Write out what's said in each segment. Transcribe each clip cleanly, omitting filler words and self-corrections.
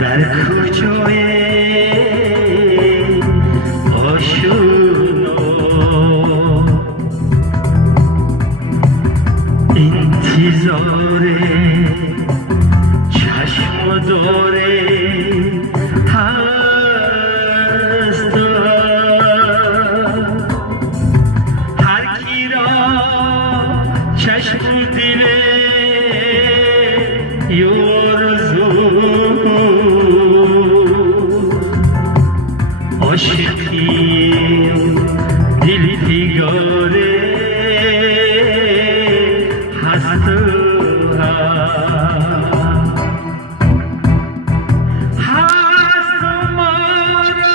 در کجای آشنا انتظار چشم داره هست هر کی را چشم دیله عاشقیم دل بیگاره هست ما را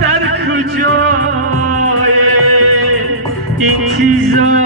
در کجای انتظار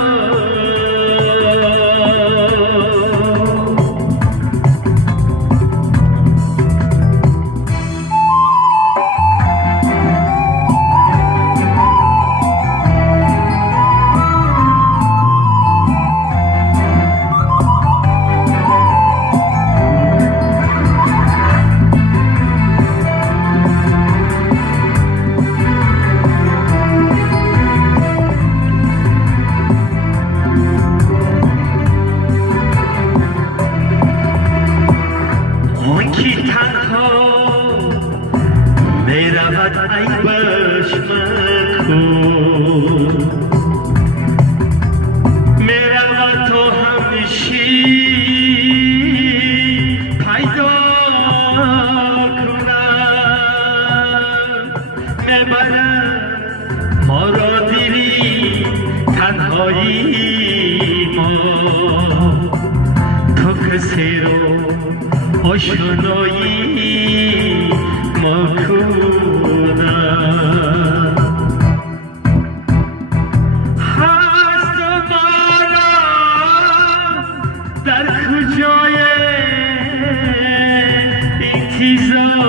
میرود عیبش مکن میرود تو همیشه پیدا کنم میبرد ما را دیری تنهایی ما تو کسی رو آشنایی ما کنم هست ما را در کجای انتظار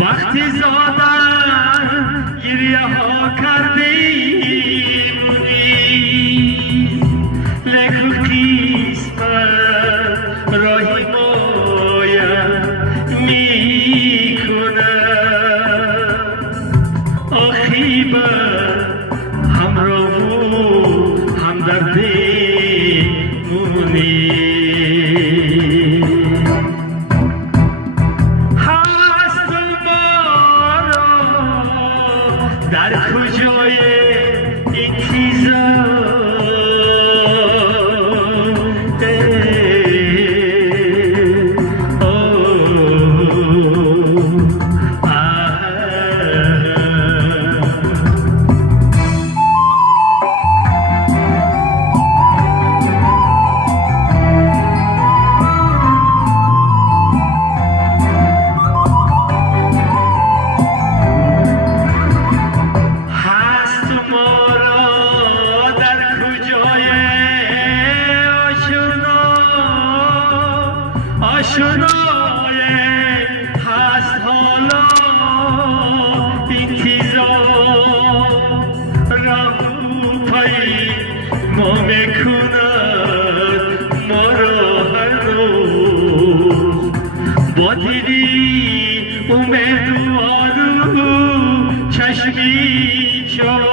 وقتی زادن گریه ها کردیم لیکن قسمت راهی مایم میکنه آخی بر همراه و همدردی مونی در کجای انتظار آشنای هست حالا انتظار راه پای ما میکند ما را هر روز بدری امیدوارو چشمی چو